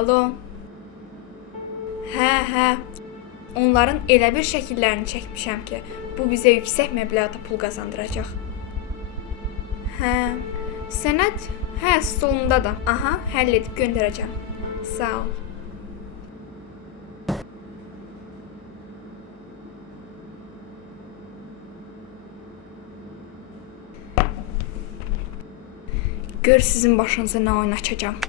Alo. Hə. Onların elə bir şəkillərini çəkmişəm ki, bu bizə yüksək məbləğdə pul qazandıracaq. Hə. Sənəd? Hə, stolundadır. Aha, həll edib göndərəcəm. Sağ ol. Gör sizin başınıza nə oyun açacağam.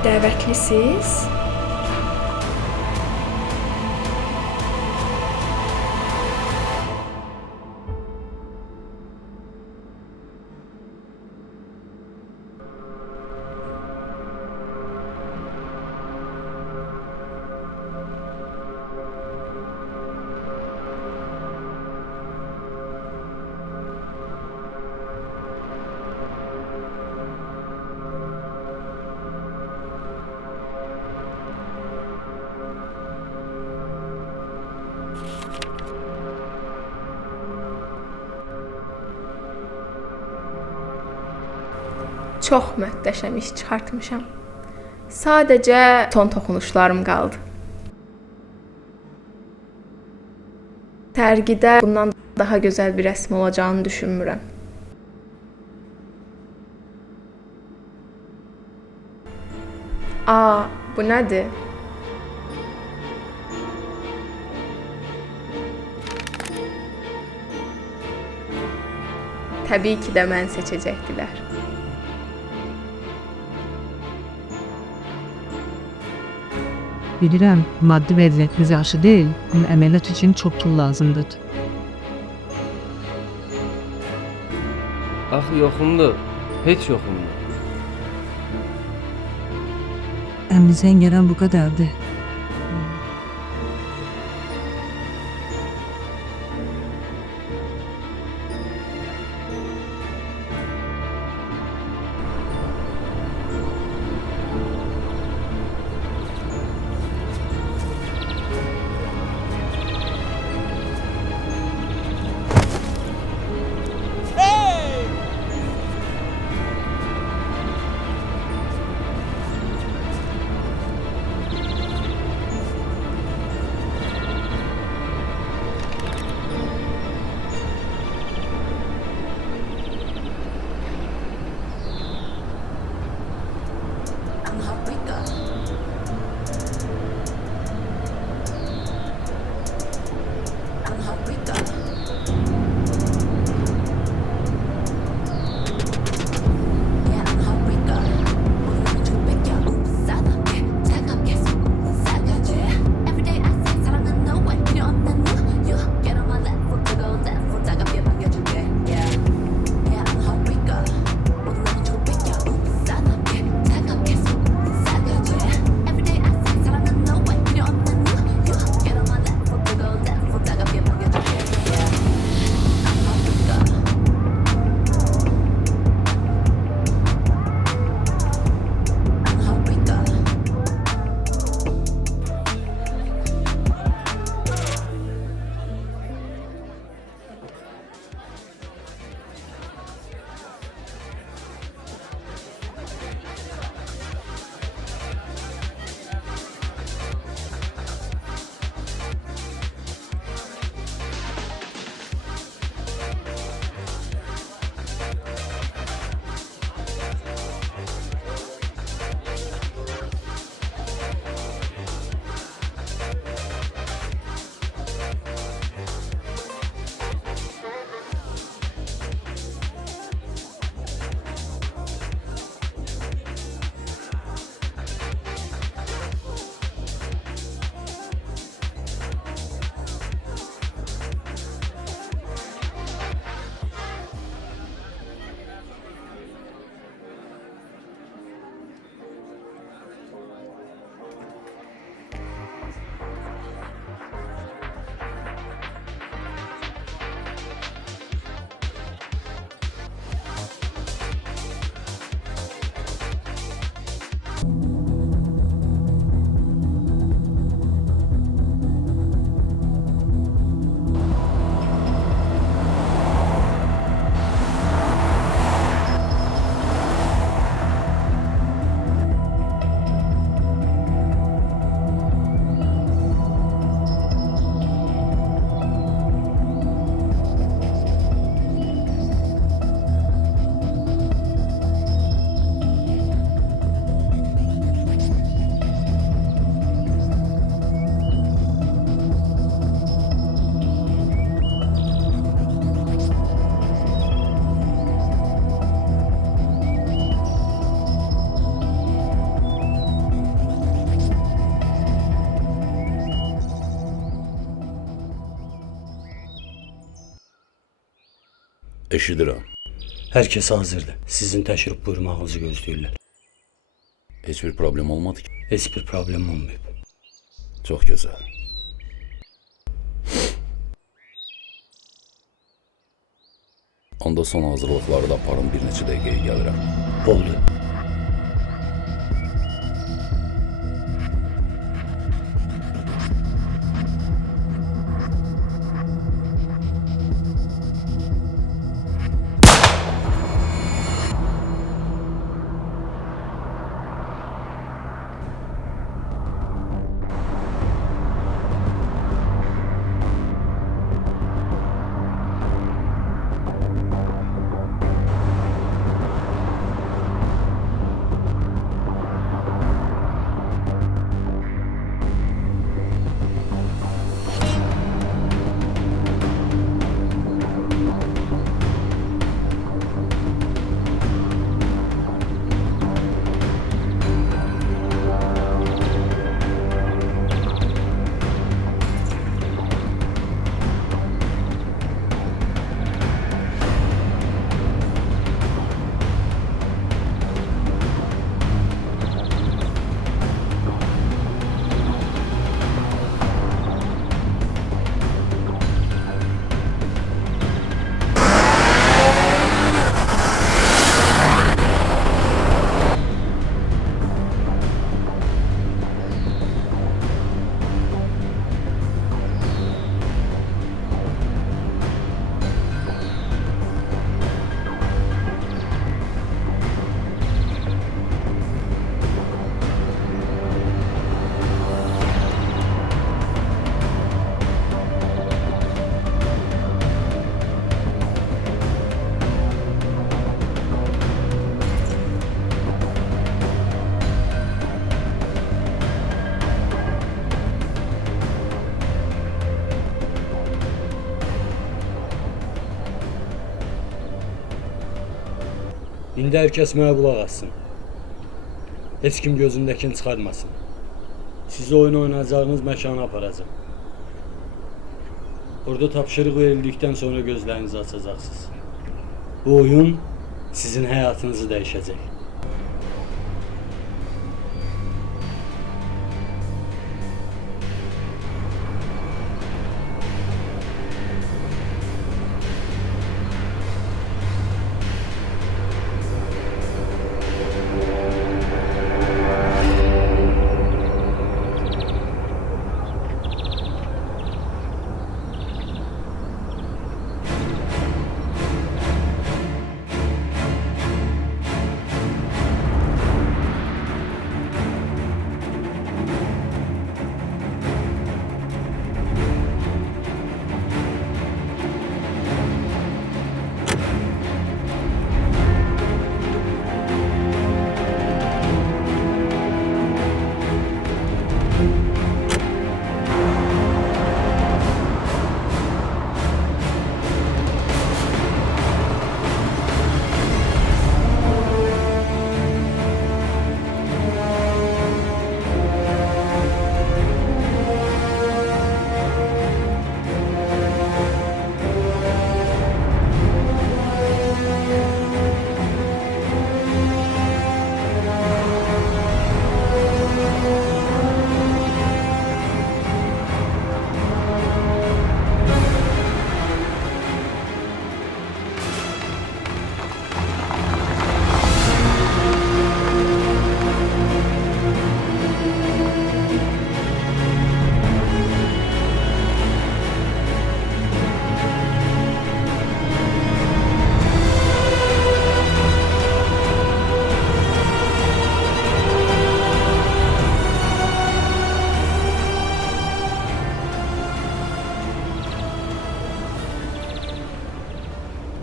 Dəvətlisiz? Çox möhtəşəm iş çıxartmışam. Sadəcə son toxunuşlarım qaldı. Sərgidə bundan daha gözəl bir rəsm olacağını düşünmürəm. Bu nədir? Təbii ki də məni seçəcəkdilər. Bilirəm, maddi vəziyyətiniz yaxşı deyil, amma əməliyyat üçün çox pul lazımdır. Axı yoxumdur, heç yoxumdur. Əmizən gələn bu qədərdir. Eşidirəm. Hər kəs hazırdır. Sizin təşrif buyurmağınızı gözləyirlər. Heç bir problem olmadı ki. Heç bir problem olmayıb. Çox gözəl. Onda son hazırlıqları da aparın, bir neçə dəqiqəyə gəlirəm. Oldu. İndi hər kəs mənə qulaq assın. Heç kim gözündəkini çıxartmasın. Sizi oyun oynayacağınız məkana aparacağım. Orada tapşırıq verildikdən sonra gözlərinizi açacaqsınız. Bu oyun sizin həyatınızı dəyişəcək.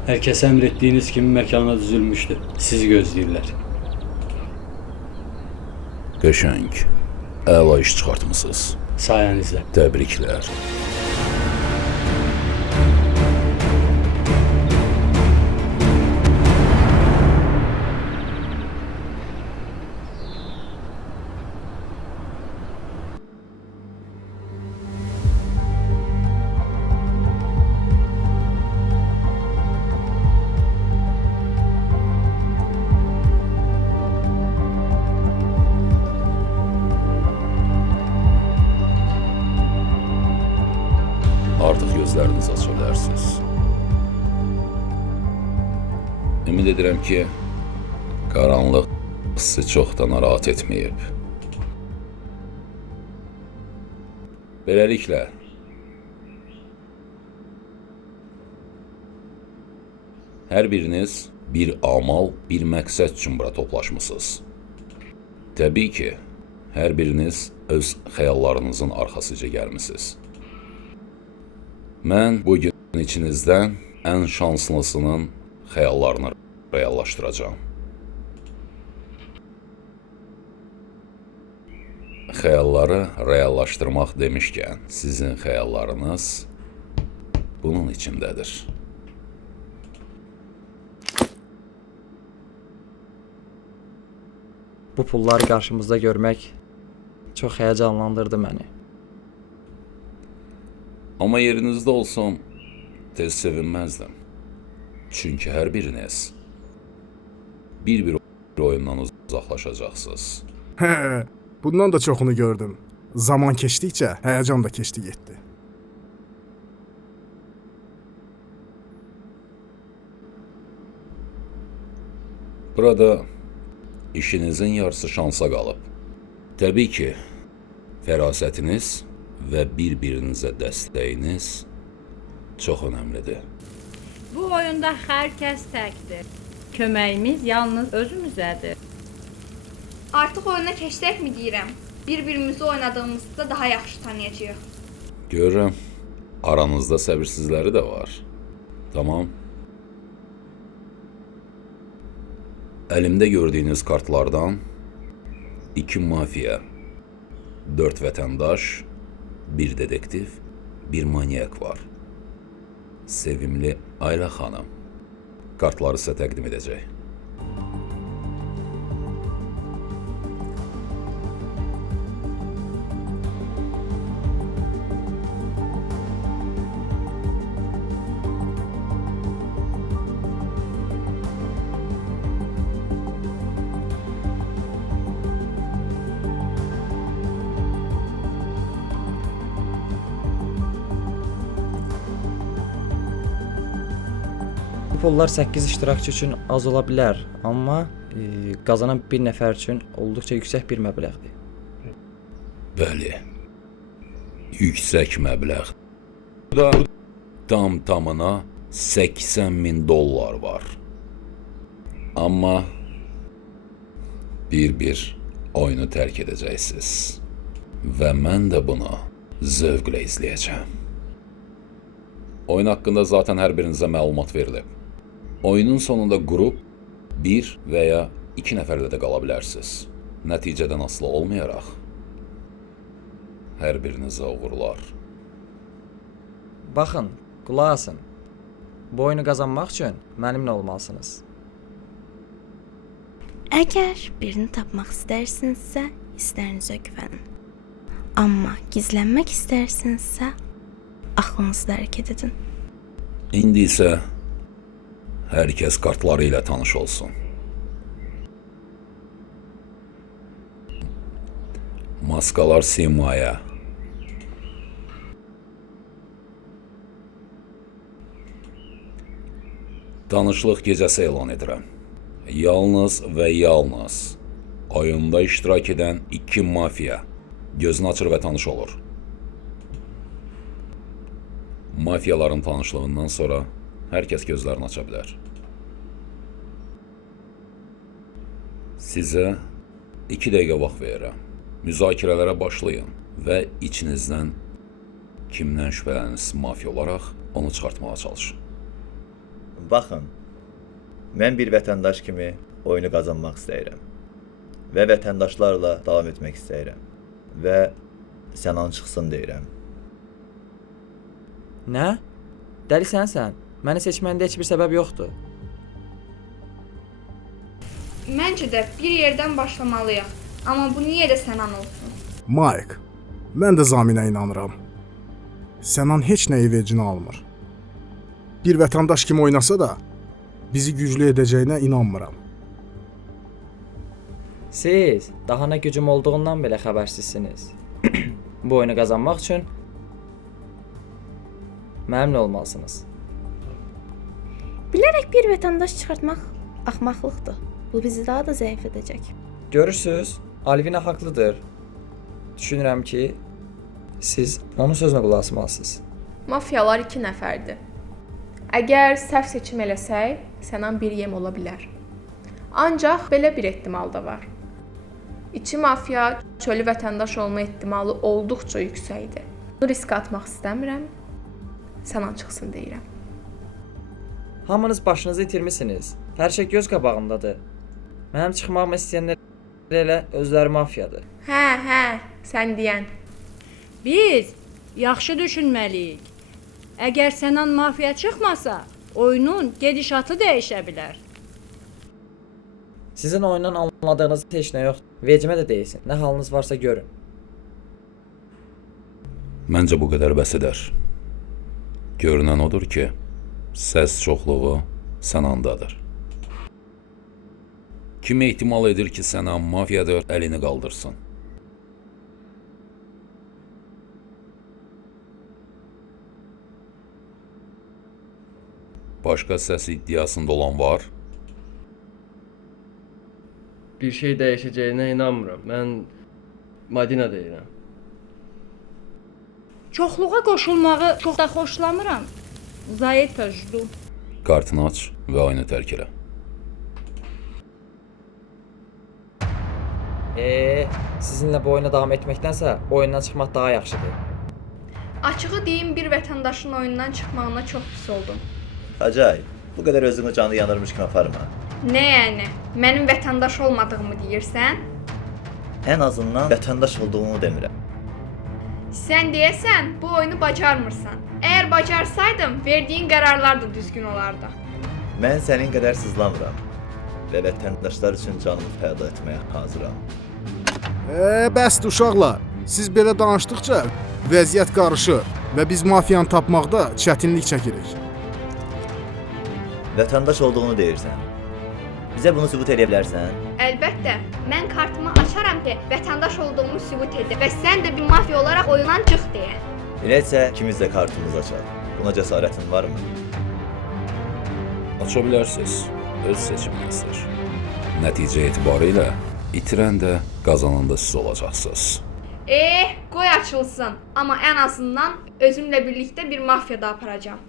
Hər kəs əmr etdiyiniz kimi məkana düzülmüşdür. Sizi gözləyirlər. Qəşəng. Əla iş çıxartmısınız. Sayənizdə. Təbriklər. bilərsiniz. Ümid edirəm ki, qaranlıq sizi çox da narahat etməyib. Beləliklə, hər biriniz bir amal, bir məqsəd üçün bura toplaşmısınız. Təbii ki, hər biriniz öz xəyallarınızın arxasıca gəlmisiniz. Mən bu gün içinizdən ən şanslısının xəyallarını reallaşdıracağam. Xəyalları reallaşdırmaq demişkən, sizin xəyallarınız bunun içindədir. Bu pulları qarşımızda görmək çox həyəcanlandırdı məni. Amma yerinizdə olsam, tez sevinməzdim. Çünki hər biriniz bir oyundan uzaqlaşacaqsınız. Hə, bundan da çoxunu gördüm. Zaman keçdikcə həyəcan da keçdi getdi. Burada işinizin yarısı şansa qalıb. Təbii ki, fərasətiniz və bir-birinizə dəstəyiniz çox önəmlidir. Bu oyunda hər kəs təkdir. Köməyimiz yalnız özümüzədir. Artıq oyuna keçsəkmi deyirəm. Bir-birimizi oynadığımızda daha yaxşı tanıyacağıq. Görürəm, aranızda səbirsizləri də var. Tamam. Əlimdə gördüyünüz kartlardan 2 mafiya, 4 vətəndaş, 1 dedektiv, 1 manyak var. Sevimli Ayla xanım kartları sizə təqdim edəcək. Bu pullar 8 iştirakçı üçün az ola bilər, amma qazanan bir nəfər üçün olduqca yüksək bir məbləğdir. Bəli, yüksək məbləğ. Burada tam-tamına 80.000 dollar var. Amma bir oyunu tərk edəcəksiniz və mən də bunu zövqlə izləyəcəm. Oyun haqqında zaten hər birinizə məlumat verilib. Oyunun sonunda qrup 1 və ya 2 nəfərlə də qala bilərsiniz. Nəticədən asılı olmayaraq hər birinizə uğurlar. Baxın, qulaq asın. Bu oyunu qazanmaq üçün mənimlə olmalısınız. Əgər birini tapmaq istərsinizsə, istərinizə güvənin. Amma gizlənmək istərsinizsə, aklınızda hərəkət edin. İndi isə hər kəs kartları ilə tanış olsun. Maskalar simaya. Tanışlıq gecəsi elan edirəm. Yalnız və yalnız oyunda iştirak edən 2 mafiya gözünü açır və tanış olur. Mafiyaların tanışlığından sonra hər kəs gözlərini aça bilər. Sizə 2 dəqiqə vaxt verirəm. Müzakirələrə başlayın və içinizdən kimdən şübhələnirsiniz mafiya olaraq onu çıxartmağa çalışın. Baxın, mən bir vətəndaş kimi oyunu qazanmaq istəyirəm və vətəndaşlarla davam etmək istəyirəm və Sənan çıxsın deyirəm. Nə? Dəlisən sən? Məni seçməndə heç bir səbəb yoxdur. Məncə də bir yerdən başlamalıyıq. Amma bu niyə də Sənan olsun? Mike, mən də Zaminə inanıram. Sənan heç nəyi vecinə almır. Bir vətəndaş kimi oynasa da bizi güclü edəcəyinə inanmıram. Siz daha nə gücüm olduğundan belə xəbərsizsiniz. Bu oyunu qazanmaq üçün mənimlə olmalısınız. Bilərək bir vətəndaş çıxartmaq axmaqlıqdır. Bu bizi daha da zəif edəcək. Görürsüz, Alvina haqlıdır. Düşünürəm ki, siz onun sözünə qulaq asmalısınız. Mafiyalar 2 nəfərdir. Əgər səhv seçim eləsək, Sənan bir yem ola bilər. Ancaq belə bir ehtimal da var. İçi mafiya çölü vətəndaş olma ehtimalı olduqca yüksəkdir. Bunu risk atmaq istəmirəm. Sənan çıxsın deyirəm. Hamınız başınızı itirmisiniz. Hər şey göz qabağındadır. Mənim çıxmağımı istəyənlər elə özləri mafiyadır. Hə, sən deyən. Biz yaxşı düşünməliyik. Əgər Sənan mafiya çıxmasa, oyunun gedişatı dəyişə bilər. Sizin oyundan anladığınız heç nə yoxdur. Vecimə də deyilsin. Nə halınız varsa görün. Məncə bu qədər bəs edər. Görünən odur ki, səs çoxluğu Sənandadır. Kim ehtimal edir ki, Sənan mafiyadır, əlini qaldırsın. Başqa səs iddiasında olan var? Bir şey dəyişəcəyinə inanmıram. Mən Madina deyirəm. Çoxluğa qoşulmağı çox da xoşlamıram. Zayet təcrübə. Kartını aç və oyunu tərk elə. Sizinlə bu oyuna davam etməkdənsə oyundan çıxmaq daha yaxşıdır. Açığı deyim, bir vətəndaşın oyundan çıxmağına çox pis oldum. Acayip. Bu qədər özünü canı yanırmış kimi aparma. Nə yəni? Mənim vətəndaş olmadığımı deyirsən? Ən azından vətəndaş olduğunu demirəm. Sən deyəsən, bu oyunu bacarmırsan. Əgər bacarsaydım, verdiyin qərarlar da düzgün olardı. Mən sənin qədər sızlamıram və vətəndaşlar üçün canımı fəda etməyə hazıram. Bəsdir uşaqlar. Siz belə danışdıqca vəziyyət qarışır və biz mafiyanı tapmaqda çətinlik çəkirik. Vətəndaş olduğunu deyirsən. Bizə bunu sübut edə bilərsən? Əlbəttə, mən kartımı açaram ki, vətəndaş olduğumu sübut edim və sən də bir mafiya olaraq oyundan çıx deyən. Eləcə ikimiz də kartımızı açaq. Buna cəsarətin varmı? Aça bilərsiniz, öz seçiminizdir. Nəticə etibarilə itirən də qazanan da siz olacaqsınız. Qoy açılsın, amma ən azından özümlə birlikdə bir mafiya da aparacağam.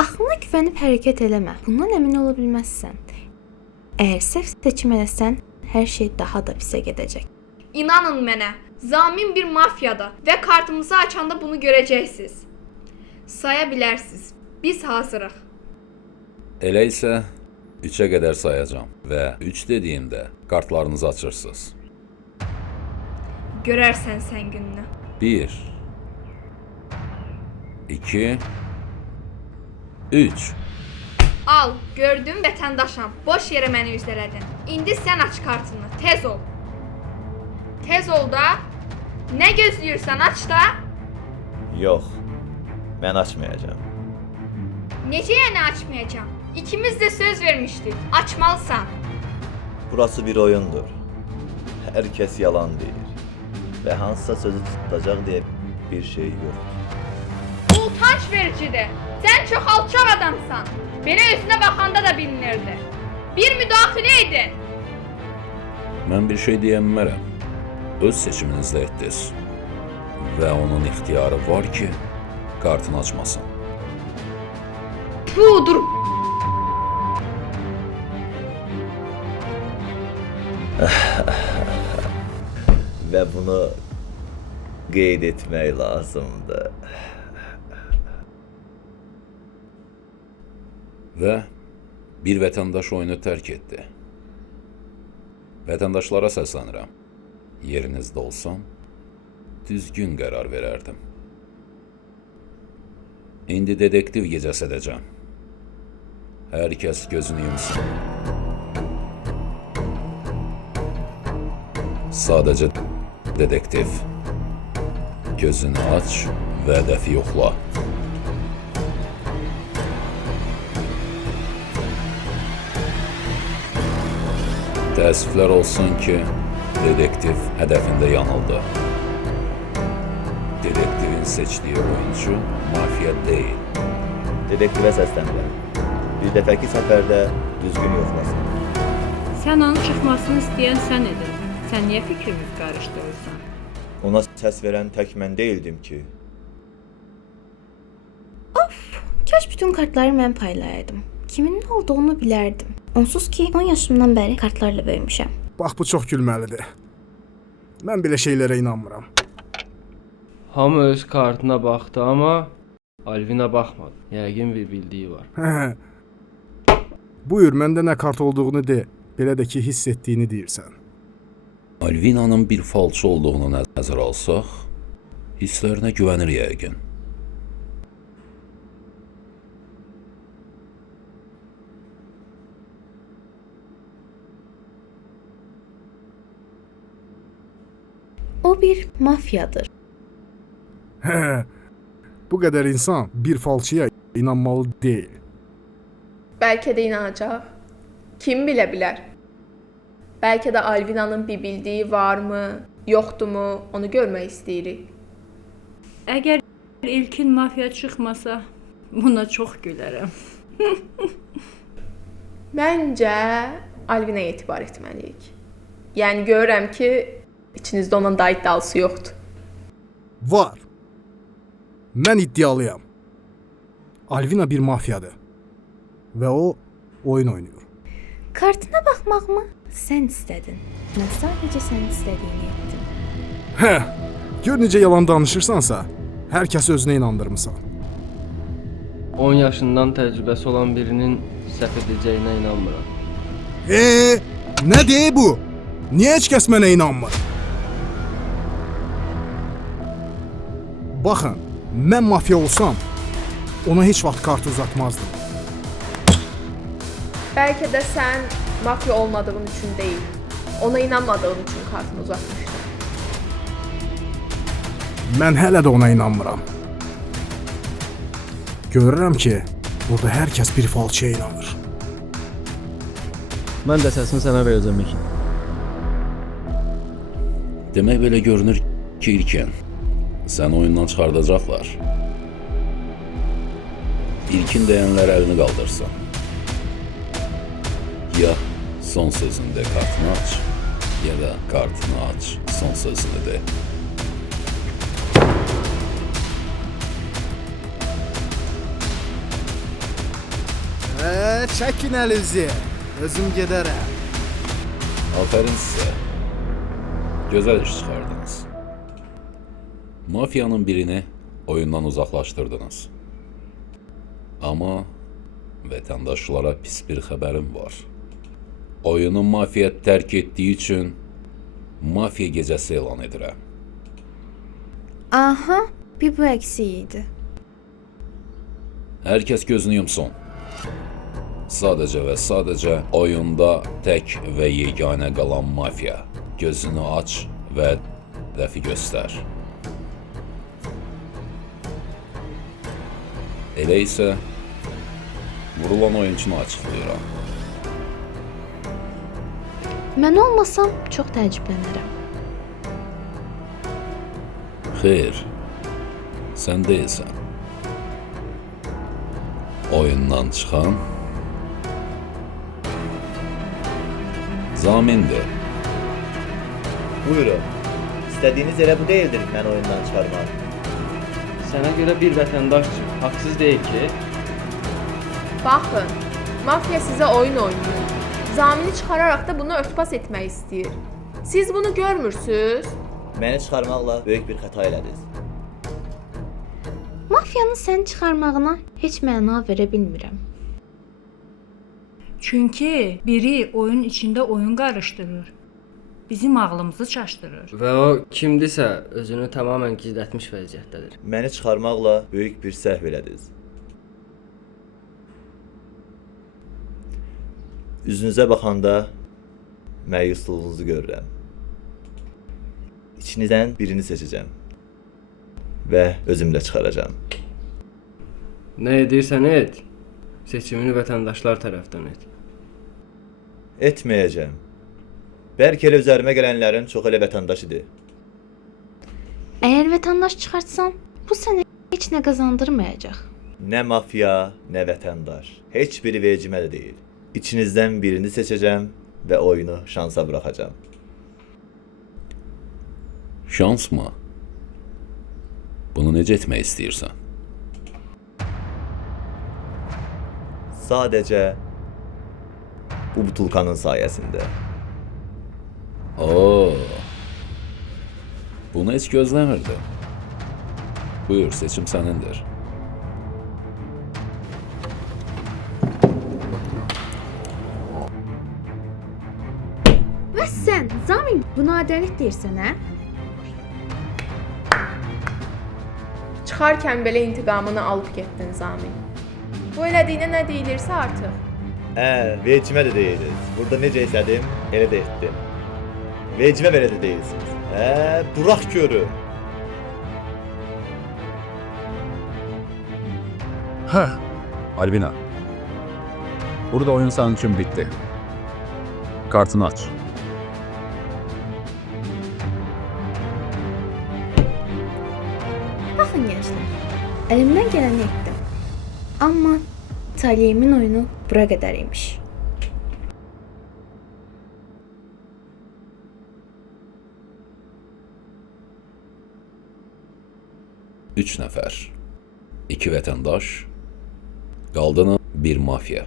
Axlına güvənib hərəkət eləmə. Bundan əmin ola bilməzsən. Əgər səhv seçim eləsən, hər şey daha da pisə gedəcək. İnanın mənə, Zamin bir mafiyadır və kartımızı açanda bunu görəcəksiniz. Saya bilərsiniz. Biz hazırıq. Elə isə 3-ə qədər sayacağam və 3 dediyimdə kartlarınızı açırsınız. Görərsən sən gününü. 1 2 3 Al, gördün vətəndaşam. Boş yerə məni üzələdin. İndi sən aç kartını. Tez ol. Tez ol da. Nə gözləyirsən, aç da. Yox. Mən açmayacağam. Necə yəni açmayacağam? İkimiz də söz vermişdik. Açmalısan. Burası bir oyundur. Hər kəs yalan deyir. Və hansısa sözü tutacaq deyə bir şey yoxdur. Utanç vericidir. Sən çox alçaq adamsan. Belə özünə baxanda da bilinirdi. Bir müdaxilə edin. Mən bir şey deyəmmərəm. Öz seçiminizlə etdiniz. Və onun ixtiyarı var ki, kartını açmasın. Dur. Və bunu qeyd etmək lazımdır. Və bir vətəndaş oyunu tərk etdi. Vətəndaşlara səslənirəm. Yerinizdə olsam, düzgün qərar verərdim. İndi dedektiv gecəsi edəcəm. Hər kəs gözünü yumsun. Sadəcə dedektiv. Gözünü aç və hədəfi yoxla. Təəssüflər olsun ki, dedektiv hədəfində yanıldı. Dedektivin seçdiyi oyuncu mafiya deyil. Dedektivə səslənirəm. bir dəfəki səfərdə düzgün yoxlasın. Sən onun çıxmasını istəyən sən idin. Sən niyə fikrimiz qarışdırırsan? Ona səs verən tək mən deyildim ki. Kaş bütün kartları mən paylayaydım. Kimin nə olduğunu bilərdim. Onsuz ki 10 yaşımdan bəri kartlarla böyümüşəm. Bax bu çox gülməlidir. Mən belə şeylərə inanmıram. Hamı öz kartına baxdı, amma Alvina baxmadı. Yəqin bir bildiyi var. Buyur, məndə nə kart olduğunu de. Belə də ki, hiss etdiyini deyirsən. Alvina'nın bir falçı olduğunu nəzərə alsaq, hisslərinə güvənir yəqin. O bir mafyadır. Bu qədər insan bir falçıya inanmalı deyil. Bəlkə də inanacaq. Kim bilə bilər? Bəlkə də Alvina'nın bir bildiyi varmı, yoxdurmu, onu görmək istəyirik. Əgər ilkin mafiya çıxmasa, buna çox gülərəm. Məncə Alvina'ya etibar etməliyik. Yəni görürəm ki, içinizdə onun da iddialısı yoxdur. Var. Mən iddialıyam. Alvina bir mafyadır. Və o oyun oynayır. Kartına baxmaq mı? Sən istədin. Mən sadəcə sənin istədiyini etdim. Gör necə yalan danışırsansa, hər kəsi özünə inandırmısan. 10 yaşından təcrübəsi olan birinin səhv edəcəyinə inanmıram. Nə deyir bu? Niyə heç kəs mənə inanmır? Baxın, mən mafya olsam, ona heç vaxt kart uzatmazdım. Bəlkə də sən mafya olmadığın üçün deyil, ona inanmadığın üçün kartını uzatmışdın. Mən hələ də ona inanmıram. Görürəm ki, burada hər kəs bir falçıya inanır. Mən də səsini sənə verəcəm ilkin. Demək belə görünür ki, ilkin, səni oyundan çıxardacaqlar. İlkin deyənlər əlini qaldırsın. Ya son sözünü de kartını aç, ya da kartını aç, son sözünü de. Çəkin əlinizi, özüm gedərəm. Aferin size. Güzel iş çıkardınız. Mafyanın birini oyundan uzaklaştırdınız. Ama vətəndaşlara pis bir xəbərim var. Oyunu mafiya tərk etdiyi üçün mafiya gecəsi elan edirəm. Aha, bir bu əksik idi. Hər kəs gözünü yumsun. Sadəcə və sadəcə oyunda tək və yeganə qalan mafiya. Gözünü aç və hədəfi göstər. Elə isə vurulan oyuncunu açıqlayıram. Mən olmasam çox təəccüblənərəm. Xeyr, sən deyilsən. Oyundan çıxan zamindir. Buyurun. İstədiyiniz elə bu deyildir mən oyundan çıxarmaq. Sənə görə bir vətəndaş haqsız deyil ki, Baxın, mafiya sizə oyun oynayır. Zamini çıxararaq da bunu örtbas etmək istəyir. Siz bunu görmürsüz? Məni çıxarmaqla böyük bir xəta elədiniz. Mafiyanın səni çıxarmağına heç məna verə bilmirəm. Çünki biri oyun içində oyun qarışdırır. Bizim ağlımızı çaşdırır. və o kimdisə özünü tamamilə gizlətmiş vəziyyətdədir. Məni çıxarmaqla böyük bir səhv elədiniz. Üzünüzə baxanda məyusluğunuzu görürəm. İçinizdən birini seçəcəm və özümlə çıxaracağam. Nə edirsən et, seçimini vətəndaşlar tərəfdən et. Etməyəcəm. Bəlkə elə üzərimə gələnlərin çoxu elə vətəndaşıdır. Əgər vətəndaş çıxartsan, bu sənə heç nə qazandırmayacaq. Nə mafya, nə vətəndaş. Heç biri vecimə də deyil. İçinizdən birini seçəcəm və oyunu şansa buraxacağam. Şans mı? Bunu necə etmək istəyirsən? Sadəcə bu butulkanın sayəsində. Oo. Bunu heç gözləmirdim. Buyur, seçim sənindir. Və sən, Zamin, buna ədalət deyirsən, hə? Çıxarkən belə intiqamını alıb getdin Zamin. Bu elədiyinə nə deyilirsə artıq. Vecimə də deyiliz. Burada necə istədim, elə də etdim. Vecimə belə də deyilsiniz. Burax görüm. Alvina. Burada oyun senin için bitti. Kartını aç. Baxın gənclər, əlimdən gələni etdim. Amma taleyimin oyunu bura qədər imiş. Üç nəfər. 2 vətəndaş. Qaldığını bir mafiya.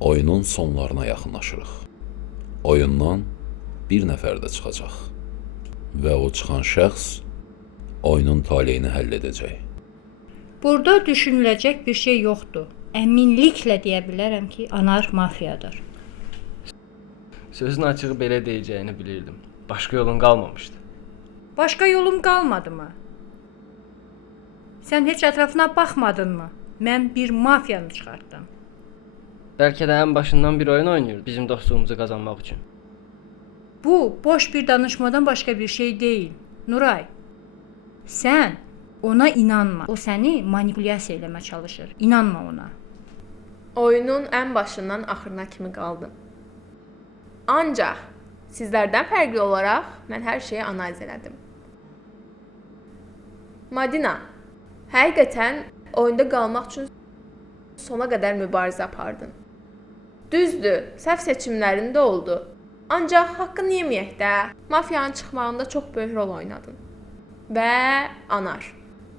Oyunun sonlarına yaxınlaşırıq. Oyundan bir nəfər də çıxacaq. Və o çıxan şəxs oyunun taleyini həll edəcək. Burada düşünüləcək bir şey yoxdur. Əminliklə deyə bilərəm ki, Anar mafiyadır. Sözün açığı belə deyəcəyini bilirdim. Başqa yolun qalmamışdı. Başqa yolum qalmadı mı? Sən heç ətrafına baxmadınmı? Mən bir mafiyanı çıxartdım. Bəlkə də ən başından bir oyun oynayır bizim dostluğumuzu qazanmaq üçün. Bu, boş bir danışmadan başqa bir şey deyil. Nuray, sən ona inanma. O səni manipulyasiya eləmə çalışır. İnanma ona. Oyunun ən başından axırına kimi qaldım. Ancaq sizlərdən fərqli olaraq mən hər şeyi analiz elədim. Madina, həqiqətən oyunda qalmaq üçün sona qədər mübarizə apardın. Düzdür, səhv seçimlərin də oldu. Ancaq haqqını yeməyək də, mafiyanın çıxmağında çox böyük rol oynadın. Və Anar,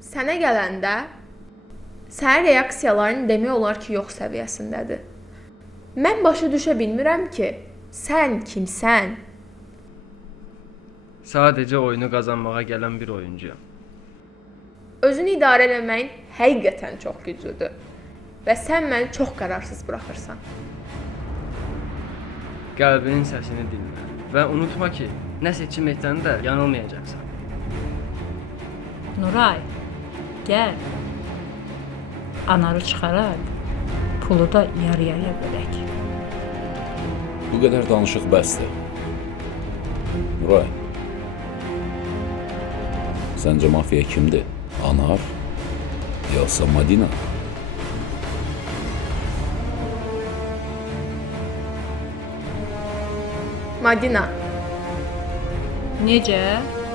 sənə gələndə sənin reaksiyaların demək olar ki, yox səviyyəsindədir. Mən başa düşə bilmirəm ki, sən kimsən? Sadəcə oyunu qazanmağa gələn bir oyuncuyam. Özünü idarə etməyin həqiqətən çox güclüdür və sən məni çox qərarsız buraxırsan. Qəlbinin səsini dinlə və unutma ki, nə seçim etsən də yanılmayacaqsan. Nuray, gəl. Anarı çıxaraq, pulu da yarı-yarıya bölək. Bu qədər danışıq bəsdir. Nuray, səncə mafiya kimdir? Anar, yoxsa Madina? Madina, Necə?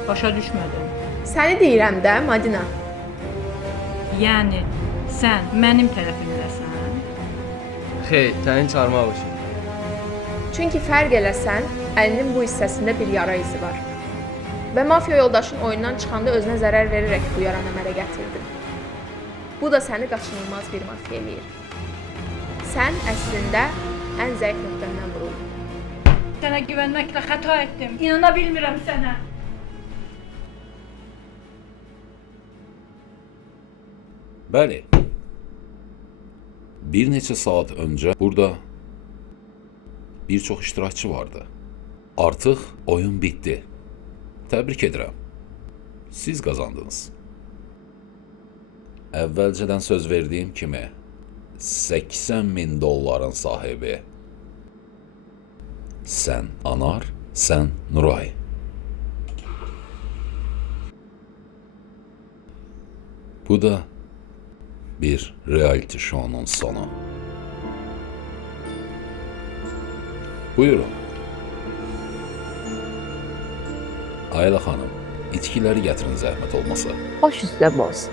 Başa düşmədim. səni deyirəm də, Madina. Yəni, sən mənim tərəfimdəsən? Xeyr, səni çağırmaq üçün. Çünki fərq eləsən, əlinin bu hissəsində bir yara izi var. Və mafiya yoldaşın oyundan çıxanda özünə zərər verərək bu yaranı əmələ gətirdin. Bu da səni qaçınılmaz bir mafiya eləyir. Sən əslində ən zəif nöqtəndən vuruldun. Sənə güvənməklə xəta etdim. İnana bilmirəm sənə. Bəli. Bir neçə saat öncə burada bir çox iştirakçı vardı. Artıq oyun bitdi. Təbrik edirəm. Siz qazandınız. Əvvəlcədən söz verdiyim kimi $80.000 sahibi sən Anar, sən Nuray. Bu da bir reality show'nun sonu. Buyurun. Ayla xanım, içkiləri gətirin zəhmət olmasa. Baş üstə boz.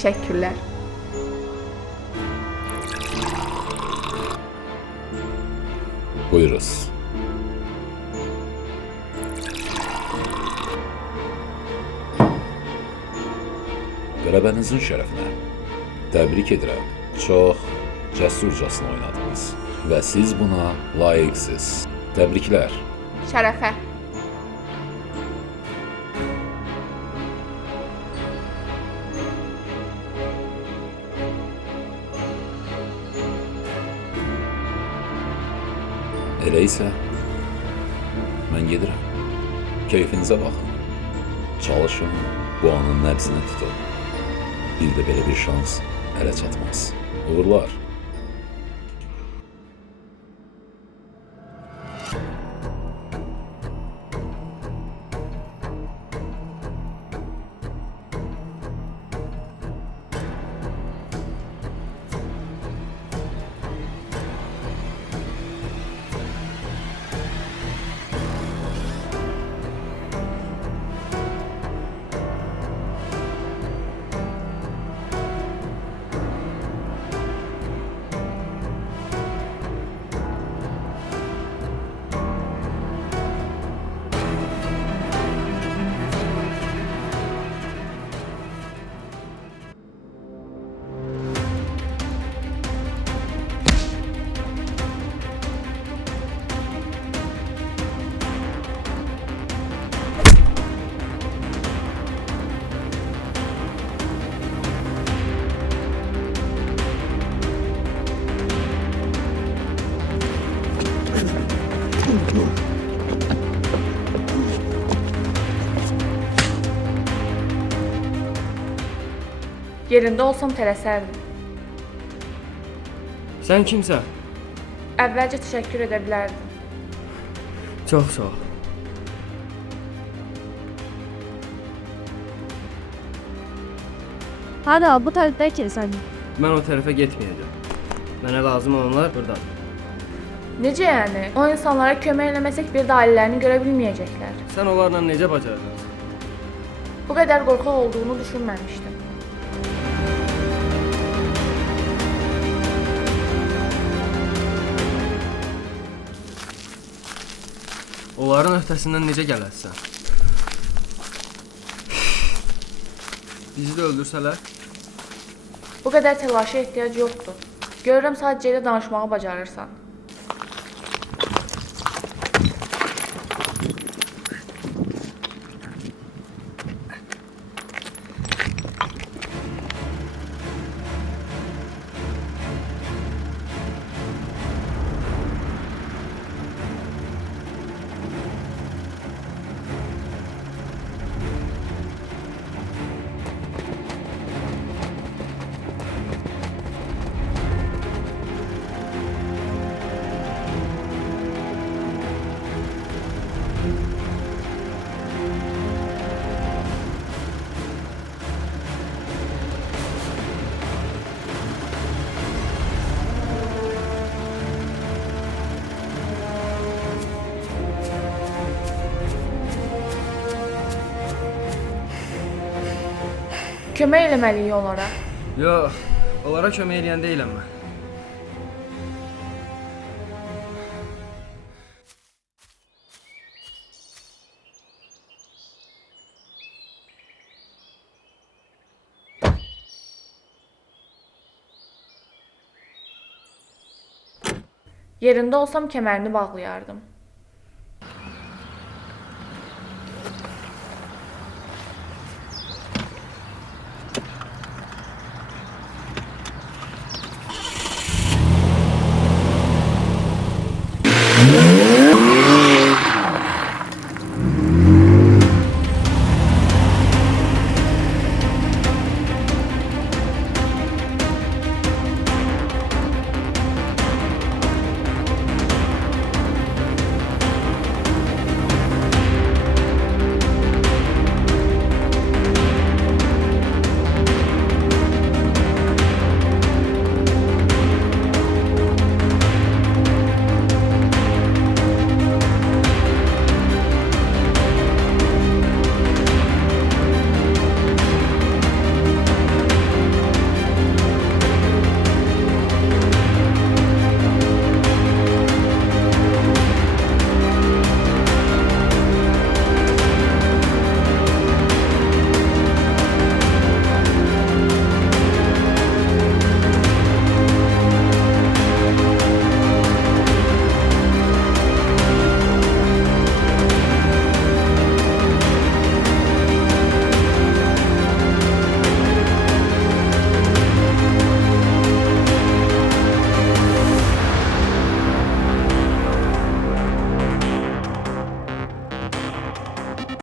Təşəkkürlər. Buyuruz. Qələbənizin şərəfinə təbrik edirəm. Çox cəsurcasına oynadınız və siz buna layiqsiniz. Təbriklər. Şərəfə. Elə isə mən gedirəm. Keyfinizə baxın. Çalışın, bu anın nəbzini tutun. Bir də belə bir şans ələ çatmaz. Uğurlar. Yerində olsam tələsərdim. Sən kimsən? Əvvəlcə təşəkkür edə bilərdim. Çox sağ ol. Hadi bu tərəfdə keçsən. Mən o tərəfə getməyəcəm. Mənə lazım olanlar burdadır. Necə yəni? O insanlara kömək eləməsək bir də ailələrini görə bilməyəcəklər. Sən onlarla necə bacarırsan? Bu qədər qorxaq olduğunu düşünməmişdim. Onların öhdəsindən necə gələrsən? Bizi də öldürsələr? Bu qədər təlaşa ehtiyac yoxdur. Görürəm sadəcə ilə danışmağı bacarırsan. Kömək eləməliyik onlara. Yox, onlara kömək eləyən deyiləm mən. Yerində olsam kəmərini bağlayardım. Thank you.